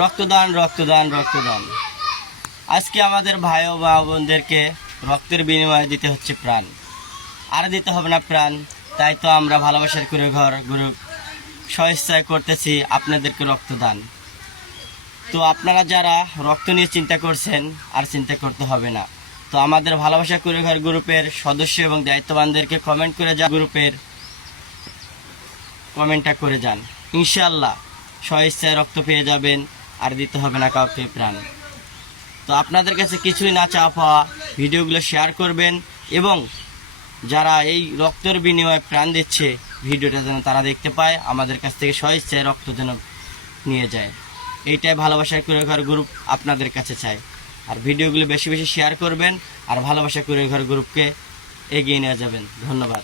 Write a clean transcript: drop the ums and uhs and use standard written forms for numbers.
রক্তদান রক্তদান রক্তদান। আজকে আমাদের ভাই ও মা বোনদেরকে রক্তের বিনিময়ে দিতে হচ্ছে প্রাণ, আর দিতে হবে না প্রাণ। তাই তো আমরা ভালোবাসার কুড়েঘর গ্রুপ স্বেচ্ছায় করতেছি আপনাদেরকে রক্তদান। তো আপনারা যারা রক্ত নিয়ে চিন্তা করছেন, আর চিন্তা করতে হবে না। তো আমাদের ভালোবাসা কুড়েঘর গ্রুপের সদস্য এবং দায়িত্ববানদেরকে কমেন্ট করে যান, গ্রুপের কমেন্টটা করে যান। ইনশাআল্লাহ স্বেচ্ছায় রক্ত পেয়ে যাবেন, আর দিতে হবে না কাউকে প্রাণ। তো আপনাদের কাছে কিছুই না চাওয়া পাওয়া, ভিডিওগুলো শেয়ার করবেন এবং যারা এই রক্তের বিনিময়ে প্রাণ দিচ্ছে ভিডিওটা যেন তারা দেখতে পায়, আমাদের কাছ থেকে স্বেচ্ছায় রক্ত যেন নিয়ে যায়। এইটাই ভালোবাসার কুড়েঘর গ্রুপ আপনাদের কাছে চায়। আর ভিডিওগুলো বেশি বেশি শেয়ার করবেন, আর ভালোবাসা কুড়েঘর গ্রুপকে এগিয়ে নিয়ে যাবেন। ধন্যবাদ।